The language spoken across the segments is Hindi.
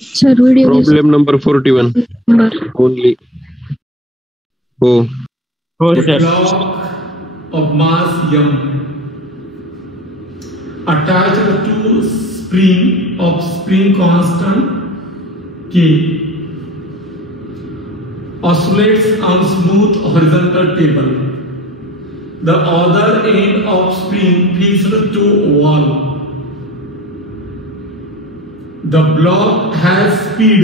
Sir, video. Problem number 41 only. Oh. A block of mass M attached to spring of spring constant K oscillates on smooth horizontal table. The other end of spring fixed to wall. The block has speed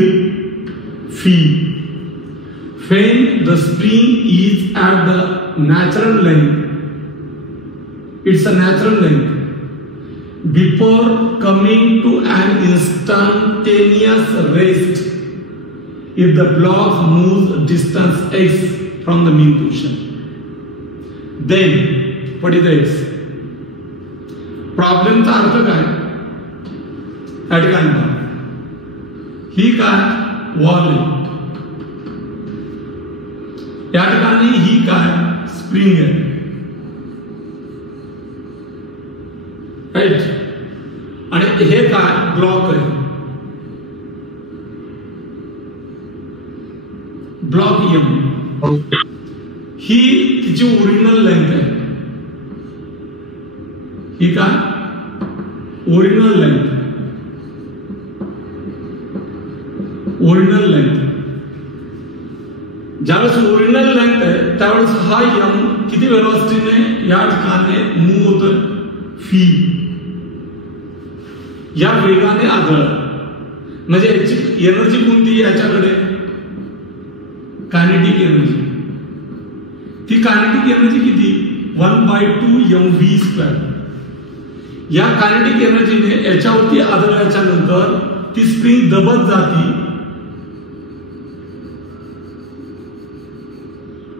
phi. When the spring is at the natural length, it's a natural length, before coming to an instantaneous rest, if the block moves distance x from the mean position, then what is the x? Problem चा अर्थ काय? या ठिकाणी ही काय वॉल आहे, या ठिकाणी ही काय स्प्रिंग आहे, राईट, आणि हे काय ब्लॉक आहे, ब्लॉक एम ही तिची ओरिजिनल लेंथ आहे, ही काय ओरिजिनल लेंथ, ओरिजिनल लेंथ. ज्यावेळेस ओरिजिनल लेंथ आहे त्यावेळेस हा यम किती वेलोसिटीने या ठिकाणी मूव्ह होतोय फी, या वेगाने आदळ, म्हणजे याची एनर्जी कोणती याच्याकडे कायनेटिक एनर्जी. ती कायनेटिक एनर्जी किती 1/2 mv². या कायनेटिक एनर्जीने याच्यावरती आदळल्याच्या नंतर ती स्प्रिंग दबत जाती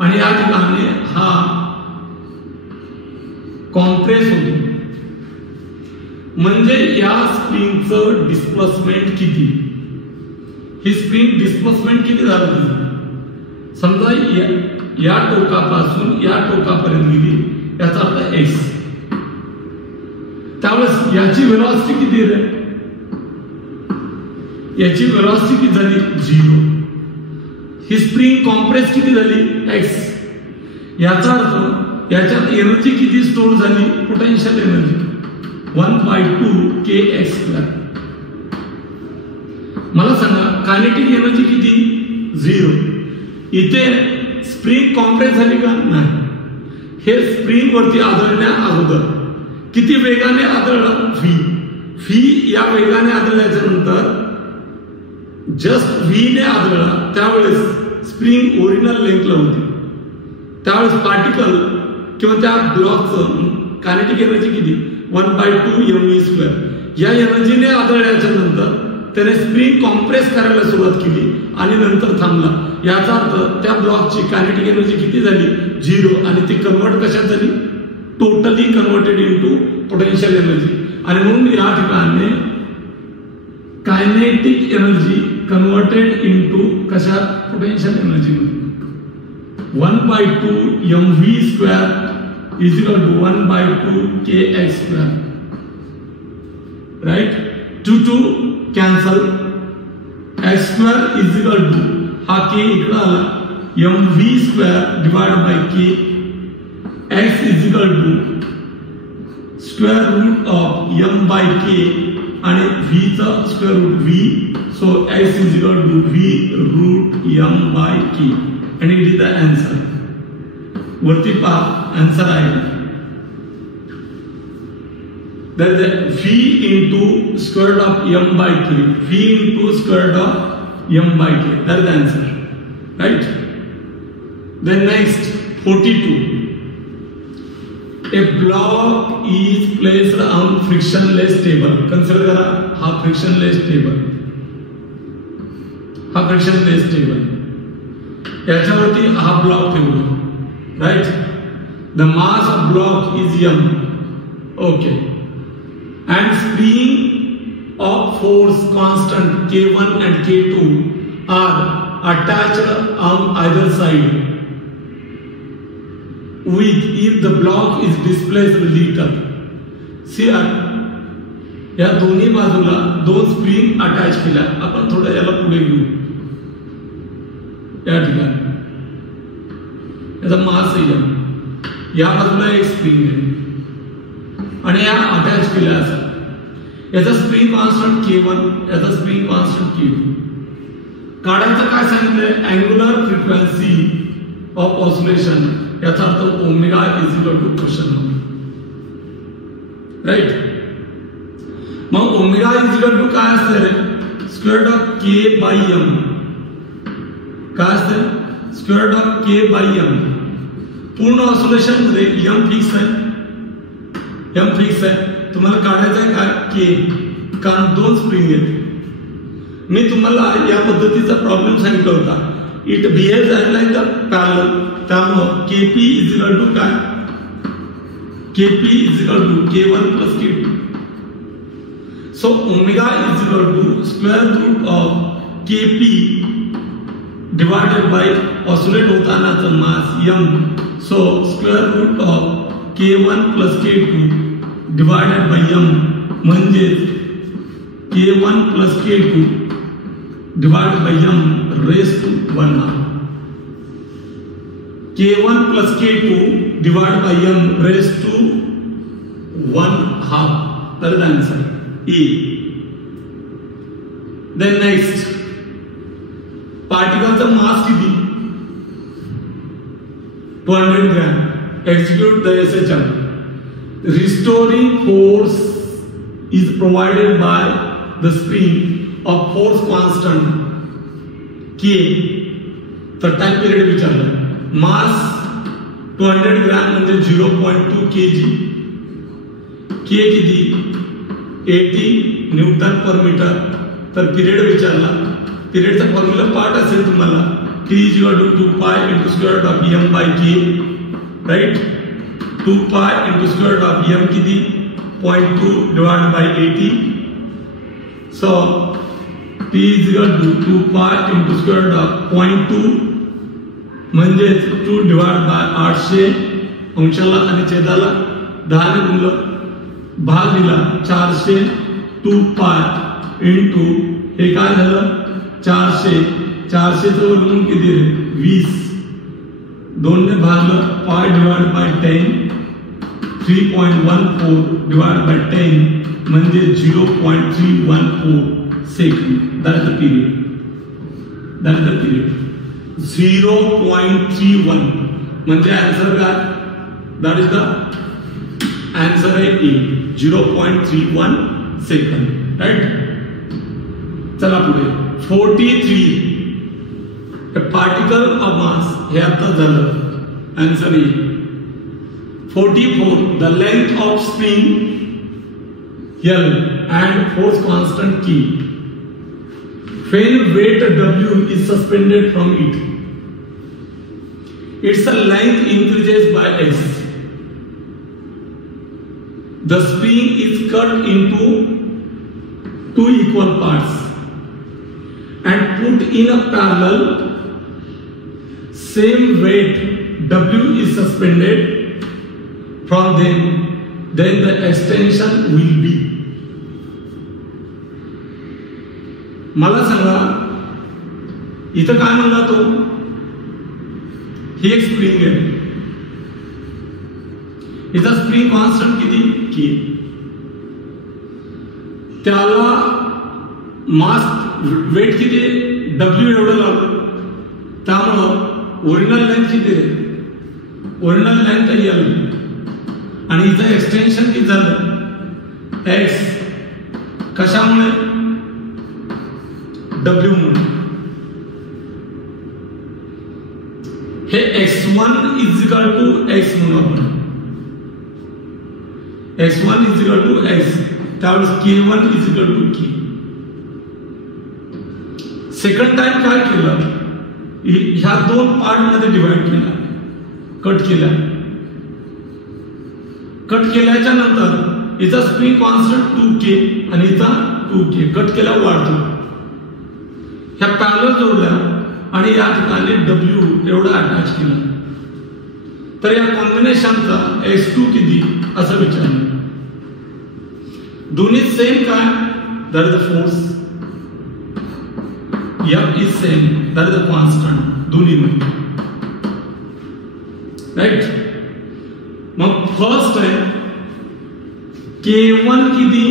आणि या ठिकाणी हा कॉम्प्रेस होतो. म्हणजे या स्प्रिंगचं डिस्प्लेसमेंट किती, ही स्प्रिंग डिस्प्लेसमेंट किती झालं, समजा या टोकापासून या टोकापर्यंत गेली, याचा अर्थ एक्स. त्यावेळेस याची वेलॉसिटी किती आहे, याची वेलॉसिटी किती झाली 0. ही स्प्रिंग कॉम्प्रेस किती झाली एक्स. याचा अर्थ याच्यात एनर्जी किती स्टोर झाली, पोटेन्शियल एनर्जी 1/2 kx². मला सांगा कायनेटिक एनर्जी किती 0. इथे स्प्रिंग कॉम्प्रेस झाली का नाही. हे स्प्रिंग वरती आदळण्या अगोदर किती वेगाने आदळलं व्ही या वेगाने आदळल्याच्या नंतर जस्ट व्ही ने आदळला त्यावेळेस स्प्रिंग ओरिजिनल लेंथला होती. त्यावेळेस पार्टिकल किंवा त्या ब्लॉकचं कायनेटिक एनर्जी किती 1/2 mv². या एनर्जीने आदळल्याच्या नंतर त्याने स्प्रिंग कॉम्प्रेस करायला सुरुवात केली आणि नंतर थांबला. याचा अर्थ त्या ब्लॉकची कायनेटिक एनर्जी किती झाली 0 आणि ती कन्वर्ट कशात झाली totally converted into potential energy. आणि म्हणून या ठिकाणी कायनेटिक एनर्जी कन्वर्टेड इनटू कशा पोटेन्शियल एनर्जी मध्ये 1/2 mv² is equal to 1/2 kx². right, 2 cancel, x² is equal to हा k इकडे आला mv² divided by k, x is equal to square root of m/k आणि v चा square root v, so x is equal to v root m/k and it is the answer. वरती पहा आन्सर आहे that the v into square root of m/k, v into square root of m/k, that is the answer, right? Then next 42, a block is placed on frictionless table. Consider करा हा frictionless table, हा frictionless table, याच्यावरती हा ब्लॉक ठेवला, right? The mass of block is m, okay, and spring of force constant k1 and k2 are attached on either side with if the block is displaced little. See, या दोन्ही बाजूला दोन स्प्रिंग अटॅच केल्या. आपण थोडं याला पुढे घेऊ. या ठिकाणी याचा मास आहे, या बाजूला एक स्प्रिंग आहे आणि या अटॅच केल्या असतात. याचा स्प्रिंग कॉन्स्टंट K1, याचा स्प्रिंग कॉन्स्टंट K2. काढायचं काय सांगितलंय? अँग्युलर फ्रिक्वेन्सी ऑफ ऑसिलेशन, याचा अर्थ omega is equal to question होईल. राईट. मग ओमेगा इज इक्वल टू काय असतं रे? Square of K by M. काय असतं? Square of K by M. पूर्ण ऑसिलेशन मध्ये M फिक्स आहे, M फिक्स आहे. तुम्हाला काढायचं आहे काय? K. कारण दोन स्प्रिंग आहेत. मी तुम्हाला या पद्धतीचा प्रॉब्लेम सांगितला होता. It behaves like the parallel. त्यामुळं Kp इज इक्वल टू काय? Kp is equal to K1 plus K2. So omega is equal to square root of Kp divided by oscillate होतानाचं mass M. So square root of K1 plus K2 divided by M म्हणजे K1 plus K2 divided by M raise to 1/2. K1 plus K2 divided by M raised to 1/2. That is the answer. E. Then next, particle mass किती? 200 gram. Execute the SHM. Restoring force is provided by the spring of force constant K. तर टाइम पिरियड विचारलं. मास 200 ग्रॅम म्हणजे 0.2 kg. K किती? 80 न्यूटन पर मीटर. तर पिरियड विचारला. पिरियडचा फॉर्म्युला पार्ट असेल तुम्हाला. T is equal to 2 pi into square root of M by K. Right? 2 pi into square root of M किती? 0.2 divided by 80. So T is equal to 2 pi into square root of 0.2 म्हणजे 2 डिवाइड बाय 800 अंशाला आणि छेदाला 10 ने गुणलं, भाग दिला 400. 2 पाय इंटू हे काय झालं? 400. 400चं वर्गमूळ किती रे? 20. 2 ने भागलं, pi divide by 10. 3.14 divide by 10 म्हणजे 0.314 second. That is the period. That is the period. 0.31 म्हणजे आन्सर काय? दॅट इज द आन्सर आहे ए. 0.31 सेकंड. राईट. चला पुढे 43. पार्टिकल ऑफ मास हे आता झालं. Answer A. 44. The length of spring L and force constant K. When weight W is suspended from it, its length increases by x. The spring is cut into 2 equal parts and put in a parallel. Same weight W is suspended from them. Then the extension will be. मला सांगा इथं काय म्हणला तो? ही एक स्प्रिंग आहे. इथं स्प्रिंग कॉन्स्टंट किती? K. त्याला मास वेट किती? W एवढं लावलं. त्यामुळं ओरिजिनल लेंथ किती आहे? ओरिजिनल लेंथ आहे L आणि इथं एक्सटेन्शन किती झालं? X. कशामुळे? W म्हणून. हे x1 is equal to x म्हणून आपण. x1 is equal to x. त्यावेळेस K1 is equal to K. Second time काय केलं? ह्या 2 पार्ट मध्ये डिवाइड केला, कट केला. कट केल्याच्या नंतर इथं स्प्रिंग कॉन्स्टंट 2K आणि इथं 2K. कट केला वाढतो. ह्या पॅरलल जोडल्या आणि या ठिकाणी W एवढा अटॅच केला. तर या कॉम्बिनेशनचा x2 किती असं विचारलं. दोन्ही सेम काय? That is the force. F is same, that is a constant दोन्ही में, राइट. मग फर्स्ट आहे K1 किती,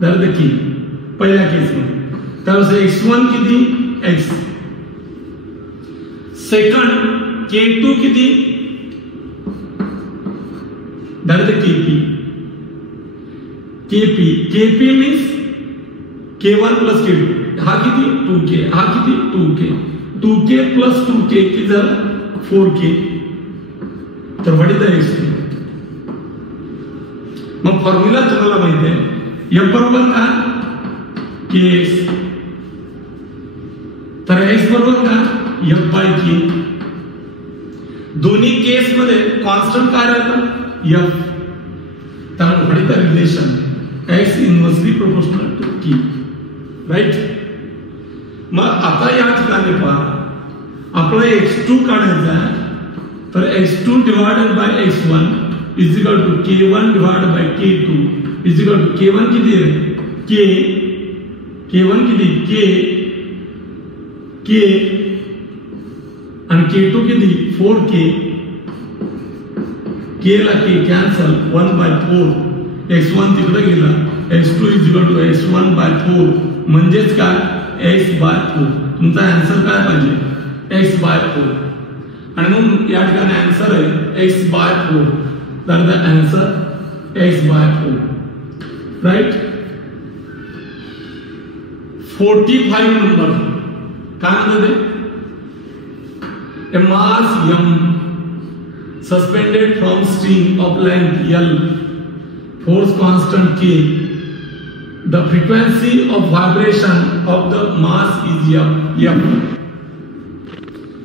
that is the key पहिल्या केस मध्ये. त्यावेळेस X1 किती, X. सेकंड K2 किती, that is the KP. KP means K1 plus K2. हा किती 2K, हा किती 2K plus 2K किती झालं 4K. तर what is the X2. Mug formula तुम्हाला माहिती आहे F बरोबर का KX. तर X बरोबर का F by K. दोन्ही केस मध्ये कॉन्स्टंट काय राहतं F. त्यामुळे what is the relation X inversely proportional to K, right. मग आता या ठिकाणी पहा आपला X2 काढायचा आहे. तर X2 divided by X1 is equal to K1 divided by K2 is equal to K1 किती आहे K1 किती K आणि K2 किती 4K. K ला K कॅन्सल 1/4. X1 तिकडे गेला. X2 is equal to X1 by 4 म्हणजेच काय X/4. तुमचा आन्सर काय पाहिजे X/4. आणि मग या ठिकाणी आन्सर आहे X/4. तर the answer X/4, right. 45 number काय म्हणते a mass M suspended from string of length L, force constant K, the frequency of vibration of the mass is F.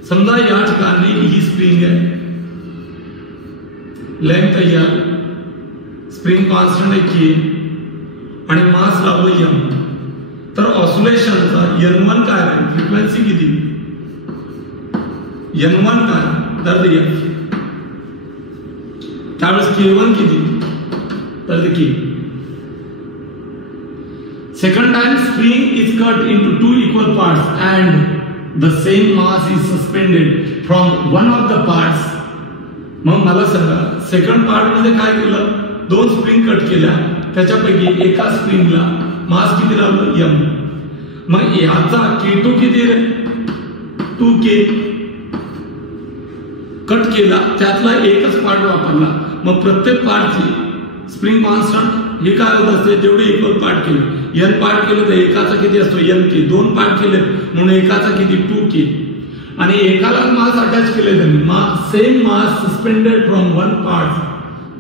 समजा या ठिकाणी ही स्प्रिंग आहे, लेंथ आहे L, स्प्रिंग कॉन्स्टंट आहे K आणि मास लावलं M. तर ऑसिलेशनचा N1 काय आहे, फ्रिक्वेन्सी किती N1 काय तर F. त्यावेळेस K1 किती तर K. Second time spring is cut into two equal parts and the same mass is suspended from one of the parts. मग मला सांगा सेकंड पार्ट मध्ये काय केलं, दोन स्प्रिंग कट केल्या, त्याच्यापैकी एका स्प्रिंगला मास किती लावलं M. मग याचा K2 किती रे 2K कट केला, त्यातला एकच पार्ट वापरला. मग प्रत्येक पार्टची स्प्रिंग कॉन्स्टंट हे काय होत असते, जेवढे इक्वल पार्ट केले N पार्ट केले तर एकाचा किती असतो NK. दोन पार्ट केले म्हणून एकाचा किती 2K आणि एकाला मास अटॅच केले त्यांनी. Same mass suspended from one part,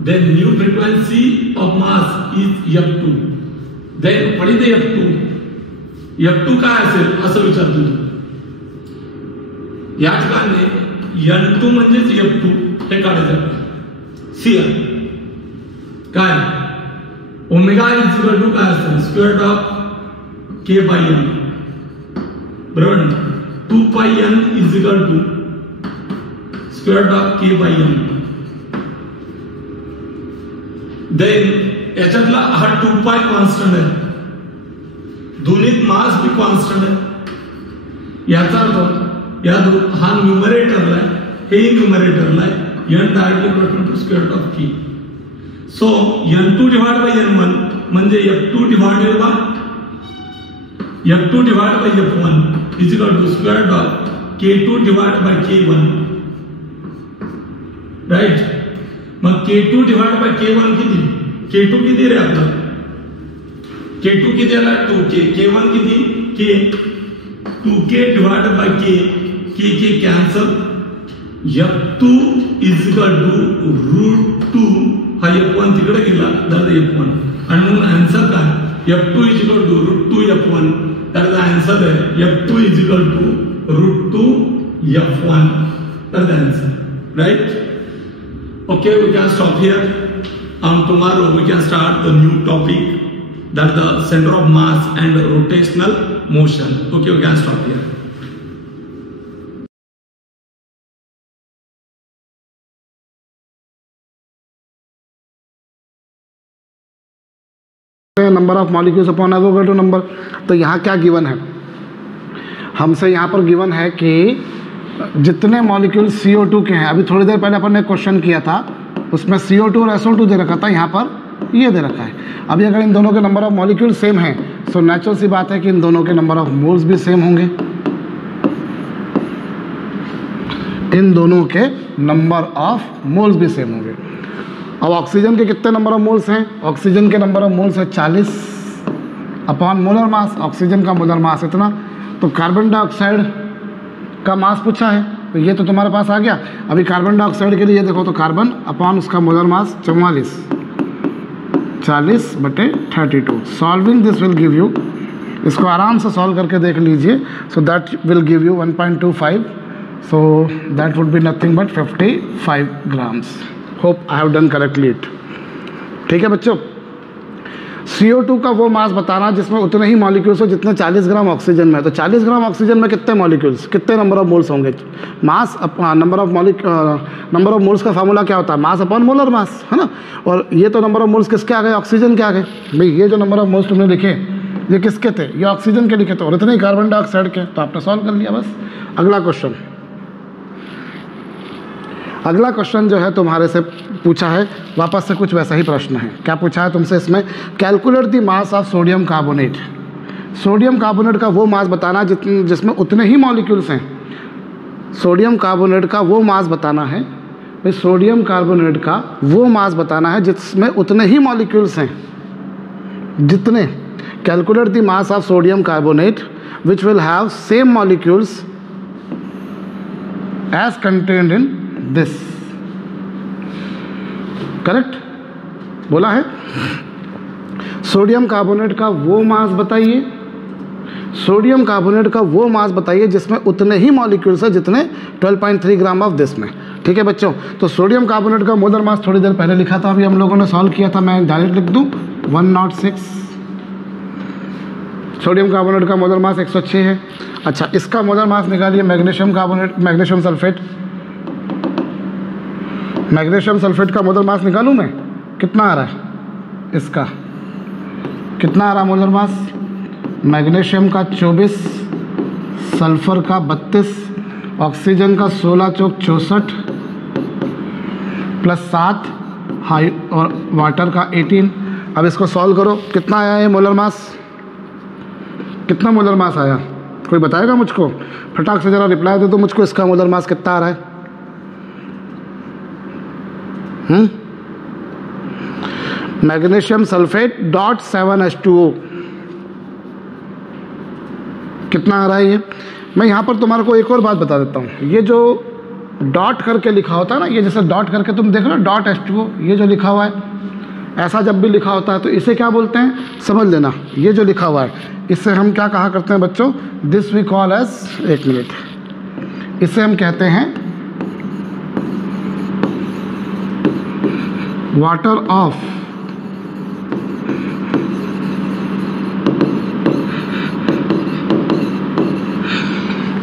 then new frequency of mass is F2. Then what is the F2 काय असेल असं विचारतो. या ठिकाणी N2 म्हणजेच F2 हे काढायचं. सी काय ओमेगा इज इक्वल टू काय असतं square root of K by M, बरोबर. 2 pi N is equal to square root of K by M. Then याच्यातला हा 2 pi कॉन्स्टंट आहे, दोन्हीत मास भी कॉन्स्टंट आहे. याचा अर्थ या हा न्यूमरेटरला आहे, हे न्यूमरेटरला आहे. N directly proportional to square root of K. So N2 divide by N1 म्हणजे F2 divided by F1 is equal to square root of K2 divide by K1, right. मग K2 डिवाइड बाय K1 किती, K2 किती रे आपला K2 किती आला 2K, K1 किती K, 2K divide by K cancel. F2 is equal to √2 हा F1 तिकडे गेला तर F1 आणि म्हणून आन्सर काय F2 is equal to √2 F1. तर द आन्सर आहे F2 is equal to √2 F1. तर the answer, right. Okay, we can stop here. On tomorrow we can start the new topic, that the center of mass and rotational motion. Okay, we can stop here. Number of molecules upon Avogadro number. तो यहाँ क्या गिवन है हमसे यहाँ पर गिवन है कि जितने मॉलिक्यूल CO2 के हैं, अभी थोड़ी देर पहले अपन ने क्वेश्चन किया था, उसमें CO2 और SO2 दे रखा था, यहाँ पर ये दे रखा है। अभी अगर इन दोनों के नंबर ऑफ मॉलिक्यूल सेम है तो नेचुरल सी बात है कि इन दोनों के नंबर ऑफ मोल्स भी सेम होंगे। इन दोनों के नंबर ऑफ मोल्स भी सेम होंगे। अब ऑक्सीजन के कितने नंबर ऑफ मोल्स हैं? ऑक्सीजन के नंबर ऑफ मोल्स है 40 अपॉन मोलर मास। ऑक्सीजन का मोलर मास इतना। तो कार्बन डाइऑक्साइड का मास पूछा है, तो ये तो तुम्हारे पास आ गया। अभी कार्बन डाइऑक्साइड के लिए देखो तो कार्बन अपॉन उसका molar mass 40/32। Solving this will give you, इसको आराम से सॉल्व करके देख लीजिए। So that will give you 1.25, so that would be nothing but 55 grams. Hope I have done correctly it. ठीक है बच्चों, CO2 का वो मास बताना जिसमें उतने ही मॉलिक्यूल्स हो जितने 40 ग्राम ऑक्सीजन में है। तो 40 ग्राम ऑक्सीजन में कितने मॉलिक्यूल्स, कितने नंबर ऑफ मोल्स होंगे? मास नंबर ऑफ मोल्स का फार्मूला क्या होता है? मास अपॉन मोलर मास, है ना। और ये तो नंबर ऑफ मोल्स किसके आ गए? ऑक्सीजन के आ गए। भाई ये जो नंबर ऑफ मोल्स तुमने लिखे ये किसके थे? ये ऑक्सीजन के लिखे थे, और इतने ही कार्बन डाइऑक्साइड के। तो आपने सॉल्व कर लिया बस। अगला क्वेश्चन जो है तुम्हारे से पूछा है, वापस से कुछ वैसा ही प्रश्न है। क्या पूछा है तुमसे इसमें? Calculate the mass of sodium carbonate. Sodium carbonate का वो मास बताना जिसमें उतने ही मॉलिक्यूल्स हैं। सोडियम कार्बोनेट का वो मास बताना है भाई, सोडियम कार्बोनेट का वो मास बताना है जिसमें उतने ही मॉलिक्यूल्स हैं जितने। Calculate the mass of sodium carbonate which will have same molecules as contained in this. Correct बोला है। सोडियम कार्बोनेट का वो मास बताइए, सोडियम कार्बोनेट का वो मास बताइए जिसमें उतने ही मॉलिक्यूल्स है जितने 12.3 ग्राम ऑफ दिस में। ठीक है बच्चों, तो सोडियम कार्बोनेट का मोलर मास थोड़ी देर पहले लिखा था, अभी हम लोगों ने सॉल्व किया था। मैं डायरेक्ट लिख दूं 106। सोडियम कार्बोनेट का मोलर मास 106 है। अच्छा, इसका मोलर मास निकालिए magnesium carbonate, magnesium sulphate. Magnesium sulphate का मोलर मास निकालूं मैं? कितना आ रहा है इसका? कितना आ रहा मोलर मास? मैग्नीशियम का 24, सल्फर का 32, ऑक्सीजन का 16 चौक 64 प्लस 7 हाई और वाटर का 18। अब इसको सॉल्व करो, कितना आया है मोलर मास? कितना मोलर मास आया? कोई बताएगा मुझको? फटाक से ज़रा रिप्लाई दे दो मुझको, इसका मोलर मास कितना आ रहा है? मैग्नीशियम सल्फेट .7H2O कितना आ रहा है ये? मैं यहाँ पर तुम्हारे को एक और बात बता देता हूँ। ये जो डॉट करके लिखा होता है ना, ये जैसे डॉट करके तुम देख रहे हो .H2O, ये जो लिखा हुआ है, ऐसा जब भी लिखा होता है तो इसे क्या बोलते हैं समझ लेना। ये जो लिखा हुआ है इससे हम क्या कहा करते हैं बच्चों? दिस वी कॉल एज, एक मिनट, इसे हम कहते हैं वाटर ऑफ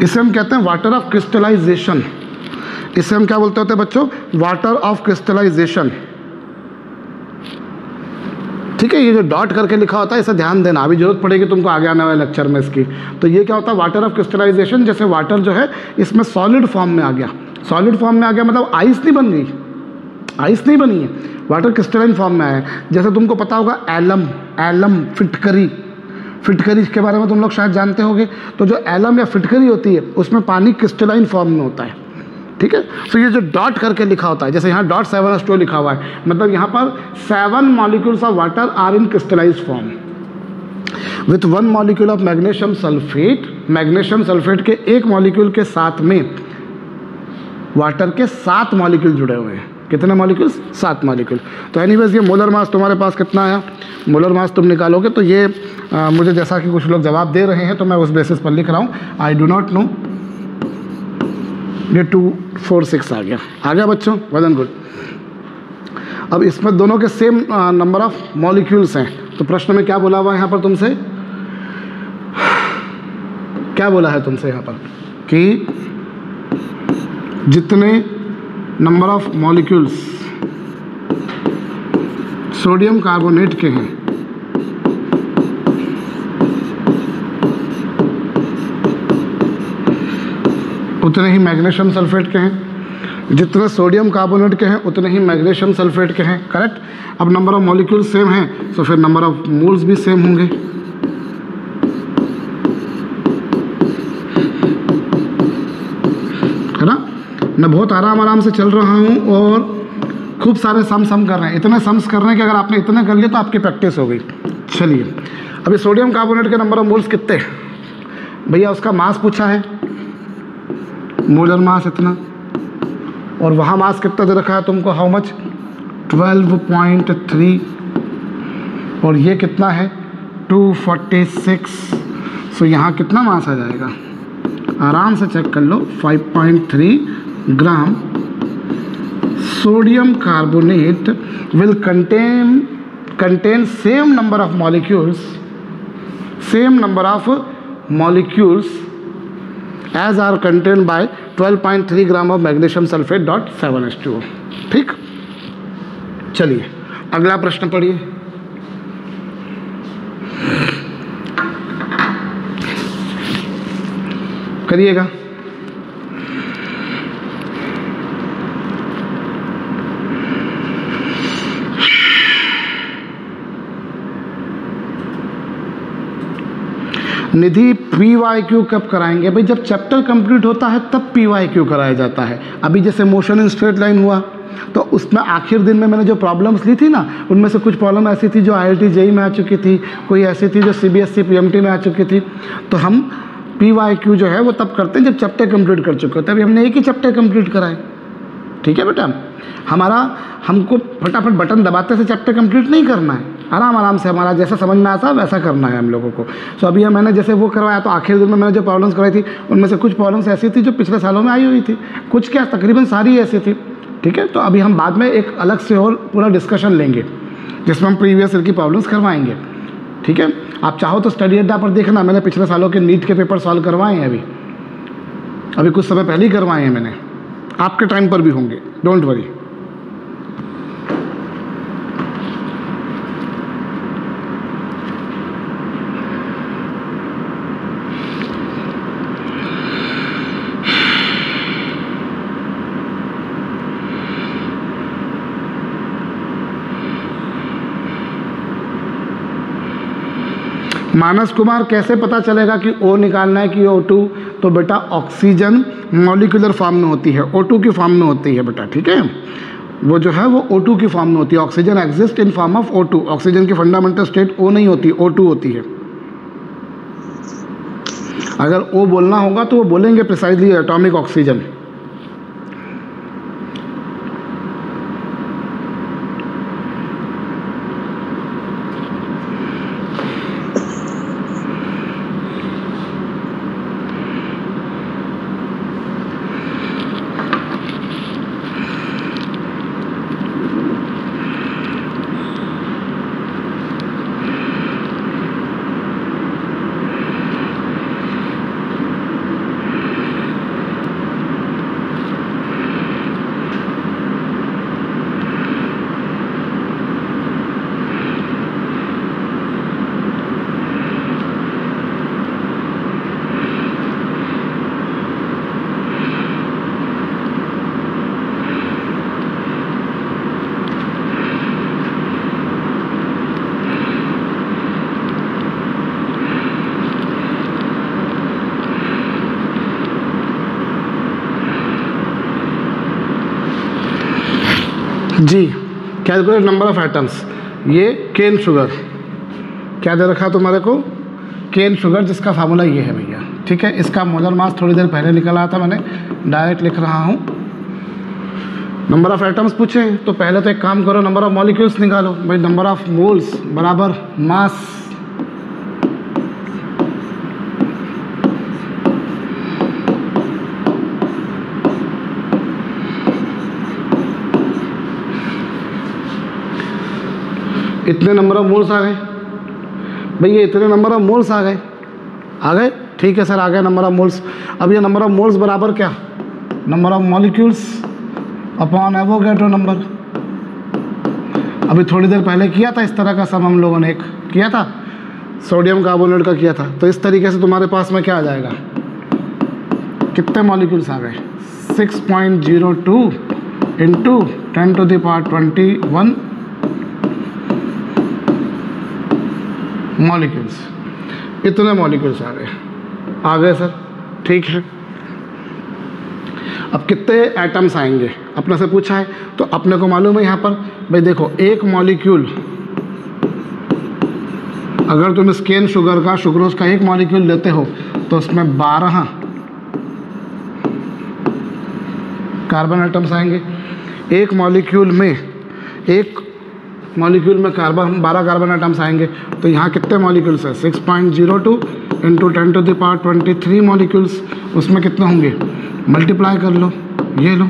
इसे हम कहते हैं वाटर ऑफ क्रिस्टलाइजेशन। इसे हम क्या बोलते होते हैं बच्चों? Water of crystallisation. ठीक है, ये जो डॉट करके लिखा होता है इसे ध्यान देना, अभी जरूरत पड़ेगी तुमको आगे आने वाले लेक्चर में इसकी। तो ये क्या होता है? Water of crystallisation. जैसे वाटर जो है इसमें सॉलिड फॉर्म में आ गया, सॉलिड फॉर्म में आ गया मतलब आइस नहीं बन गई, आइस नहीं बनी है, वाटर क्रिस्टलाइन फॉर्म में आया। जैसे तुमको पता होगा एलम फिटकरी, फिटकरी के बारे में तुम लोग शायद जानते होंगे। तो जो एलम या फिटकरी होती है उसमें पानी क्रिस्टलाइन फॉर्म में होता है। ठीक है, तो ये जो डॉट करके लिखा होता है, जैसे यहाँ .7H2O लिखा हुआ है, मतलब यहाँ पर 7 molecules of water are in crystallised form with 1 molecule of magnesium sulphate. Magnesium sulphate के एक मॉलिक्यूल के साथ में वाटर के 7 मॉलिक्यूल जुड़े हुए हैं। कितने मॉलिक्यूल्स? 7 मॉलिक्यूल। तो एनीवेज ये मोलर मास तुम्हारे पास कितना आया? मोलर मास तुम निकालोगे तो ये मुझे जैसा कि कुछ लोग जवाब दे रहे हैं तो मैं उस बेसिस पर लिख रहा हूँ। I do not know. ये 246 आ गया बच्चों, वेल एंड गुड। अब इसमें दोनों के सेम नंबर ऑफ मॉलिक्यूल्स हैं। तो प्रश्न में क्या बोला हुआ है यहाँ पर तुमसे? क्या बोला है तुमसे यहाँ पर कि जितने number of molecules sodium carbonate के हैं उतने ही मैग्नीशियम सल्फेट के हैं। जितने सोडियम कार्बोनेट के हैं उतने ही मैग्नीशियम सल्फेट के हैं, करेक्ट। अब नंबर ऑफ मॉलिक्यूल सेम हैं तो फिर नंबर ऑफ मोल्स भी सेम होंगे। है ना। मैं बहुत आराम से चल रहा हूँ और खूब सारे सम कर रहे हैं। इतने सम्स कर रहे हैं कि अगर आपने इतने कर लिए तो आपकी प्रैक्टिस हो गई। चलिए अभी सोडियम कार्बोनेट के नंबर ऑफ मोल्स कितने भैया, उसका मास पूछा है, मोलर मास इतना, और वहाँ मास कितना दे रखा है तुमको, हाउ मच 12.3, और ये कितना है 246। सो यहाँ कितना मास आ जाएगा, आराम से चेक कर लो, 5.3 ग्राम sodium carbonate will contain same number of molecules as are contained by 12.3 gram of magnesium sulfate dot 7H2O। ठीक, चलिए अगला प्रश्न पढ़िए। करिएगा। निधि PYQ कब कराएंगे भाई, जब चैप्टर कंप्लीट होता है तब PYQ कराया जाता है। अभी जैसे मोशन इन स्ट्रेट लाइन हुआ तो उसमें आखिर दिन में मैंने जो प्रॉब्लम्स ली थी ना, उनमें से कुछ प्रॉब्लम ऐसी थी जो IIT JEE में आ चुकी थी, कोई ऐसी थी जो CBSE PMT में आ चुकी थी। तो हम PYQ जो है वो तब करते हैं जब चैप्टर कंप्लीट कर चुके होते हैं। अभी हमने एक ही चैप्टर कंप्लीट कराए, ठीक है बेटा। हमको फटाफट बटन दबाते से चैप्टर कंप्लीट नहीं करना है, आराम से हमारा जैसा समझ में आता है वैसा करना है हम लोगों को। सो अभी मैंने जैसे वो करवाया तो आखिर दिन में मैंने जो प्रॉब्लम्स कराई थी उनमें से कुछ प्रॉब्लम्स ऐसी थी जो पिछले सालों में आई हुई थी, कुछ क्या तकरीबन सारी ऐसी थी, ठीक है। तो अभी हम बाद में एक अलग से और पूरा डिस्कशन लेंगे जिसमें हम प्रीवियस ईयर की प्रॉब्लम्स करवाएंगे, ठीक है। आप चाहो तो स्टडी अड्डा पर देखना, मैंने पिछले सालों के नीट के पेपर सॉल्व करवाए हैं, अभी कुछ समय पहले ही करवाए हैं मैंने, आपके टाइम पर भी होंगे, डोंट वरी। मानस कुमार, कैसे पता चलेगा कि O निकालना है कि O2? तो बेटा ऑक्सीजन मॉलिक्यूलर फॉर्म में होती है, O2 की फॉर्म में होती है बेटा, ठीक है। वो जो है वो O2 की फॉर्म में होती है। Oxygen exist in form of O2। Oxygen की फंडामेंटल स्टेट O नहीं होती, O2 होती है। अगर O बोलना होगा तो वो बोलेंगे प्रिसाइजली एटॉमिक ऑक्सीजन। जी, कैलकुलेट नंबर ऑफ एटम्स। ये केन शुगर क्या दे रखा तुम्हारे को, केन शुगर, जिसका फार्मूला ये है भैया, ठीक है। इसका मोलर मास थोड़ी देर पहले निकल आया था, मैंने डायरेक्ट लिख रहा हूँ। नंबर ऑफ एटम्स पूछे तो पहले तो एक काम करो, नंबर ऑफ मॉलिक्यूल्स निकालो भाई। नंबर ऑफ मोल्स बराबर मास, इतने नंबर ऑफ मोल्स आ गए भैया, इतने नंबर ऑफ मोल्स आ गए, ठीक है सर, आ गए नंबर ऑफ मोल्स। अब ये नंबर ऑफ मोल्स बराबर क्या, number of molecules upon Avogadro number. अभी थोड़ी देर पहले किया था इस तरह का सम हम लोगों ने, एक किया था सोडियम कार्बोनेट का किया था। तो इस तरीके से तुम्हारे पास में क्या आ जाएगा, कितने मॉलिक्यूल्स आ गए? 6.02 इंटू 10⁻21 मॉलिक्यूल्स, इतने मॉलिक्यूल्स आ गए सर, ठीक है। अब कितने एटम्स आएंगे अपने से पूछा है, तो अपने को मालूम है यहाँ पर भाई देखो, एक मॉलिक्यूल अगर तुम स्केन शुगर का, सुक्रोज का एक मॉलिक्यूल लेते हो तो उसमें 12 कार्बन एटम्स आएंगे। एक मॉलिक्यूल में कार्बन 12 कार्बन एटम्स आएंगे, तो यहाँ कितने मॉलिक्यूल्स है? 6.02 इंटू 10⁻23 मॉलिक्यूल्स, उसमें कितने होंगे? मल्टीप्लाई कर लो, ये लो।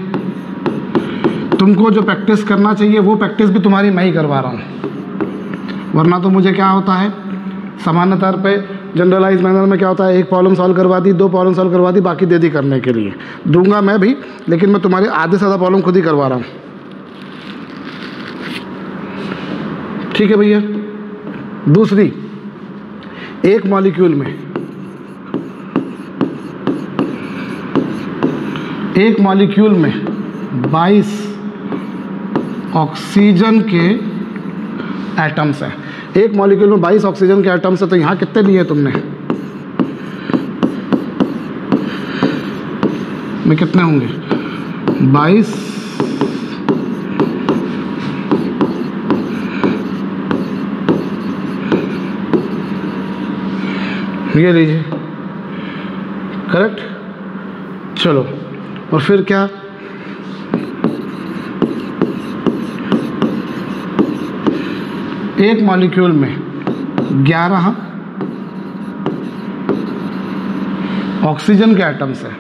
तुमको जो प्रैक्टिस करना चाहिए वो प्रैक्टिस भी तुम्हारी मैं ही करवा रहा हूँ, वरना तो मुझे क्या होता है, सामान्यतः पे जनरलाइज मैनर में क्या होता है, एक प्रॉब्लम सॉल्व करवा दी, 2 प्रॉब्लम सॉल्व करवा दी, बाकी दे दी करने के लिए, दूंगा मैं भी, लेकिन मैं तुम्हारे आधे से ज़्यादा प्रॉब्लम खुद ही करवा रहा हूँ, ठीक है भैया। दूसरी, एक मॉलिक्यूल में 22 ऑक्सीजन के एटम्स हैं। एक मॉलिक्यूल में 22 ऑक्सीजन के एटम्स है, तो यहाँ कितने लिए तुमने? में कितने होंगे? 22 ये लीजिए, करेक्ट। चलो, और फिर क्या? एक मॉलिक्यूल में 11 ऑक्सीजन के एटम्स है,